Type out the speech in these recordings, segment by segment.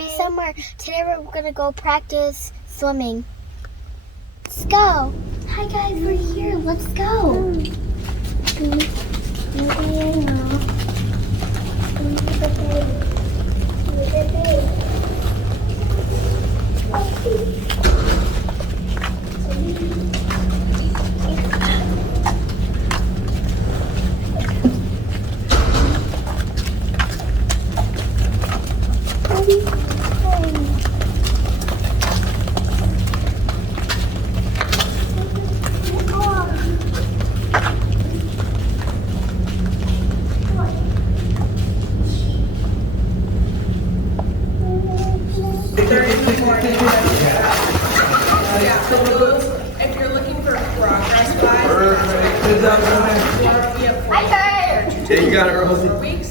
be somewhere. Today we're gonna go practice swimming. Let's go. Hi guys, we're here. Let's go. If you're looking for progress wise, Hi guys. Yeah, you got it, Rosie. weeks.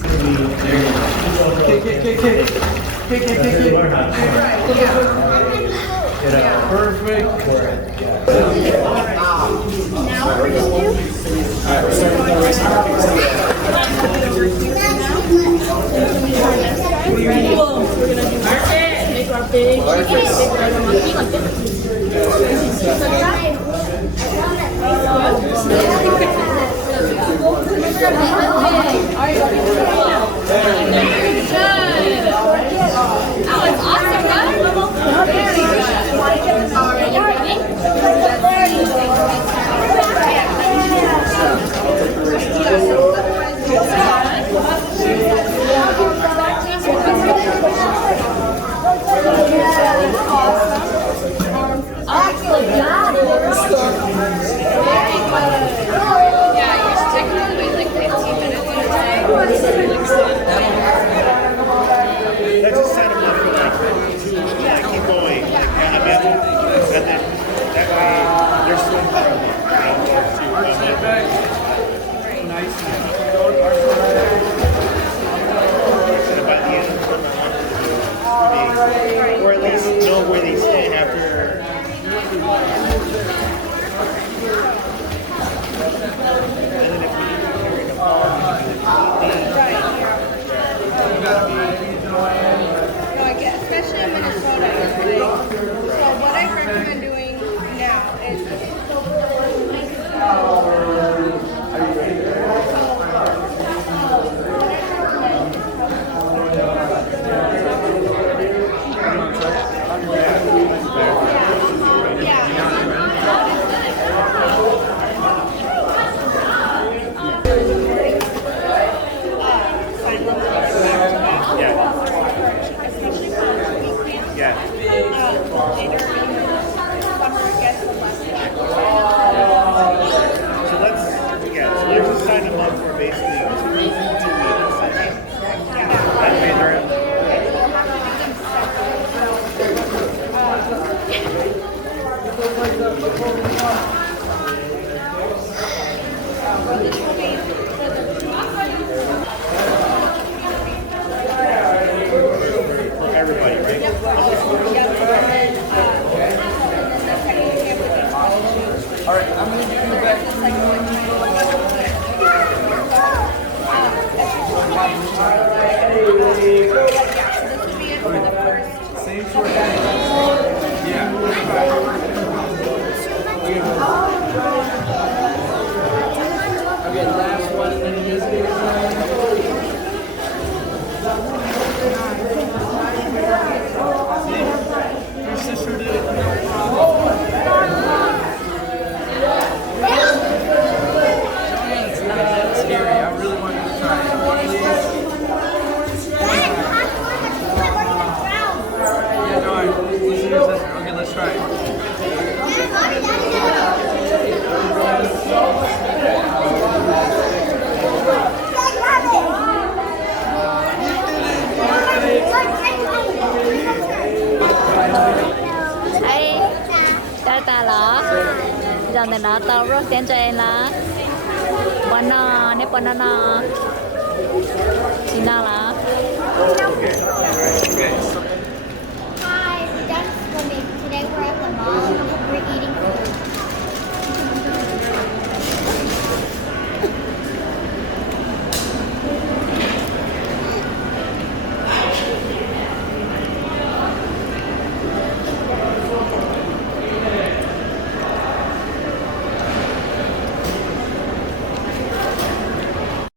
Perfect. Now what we're gonna do? Alright, we're starting with the rest of Make our big Let's just set them up for like to keep going. And then that way they're swimming from and by the end of the tournament, or at least know where they stand after. And then if we need to carry the ball, No, I get, especially in Minnesota. It's like, so what I recommend doing now is let's just sign them up for basically 2 weeks. That way they're for everybody, right? All right, I'm going to give you back. Same sort of thing. Yeah. Okay, last one, and then you guys get your sister did it. It's scary. I really wanted to try it. Yeah, no, listen to your sister. Okay, let's try it. Ấy, cho ta là giờ này nó tao rất tiền cho em là banana, banana.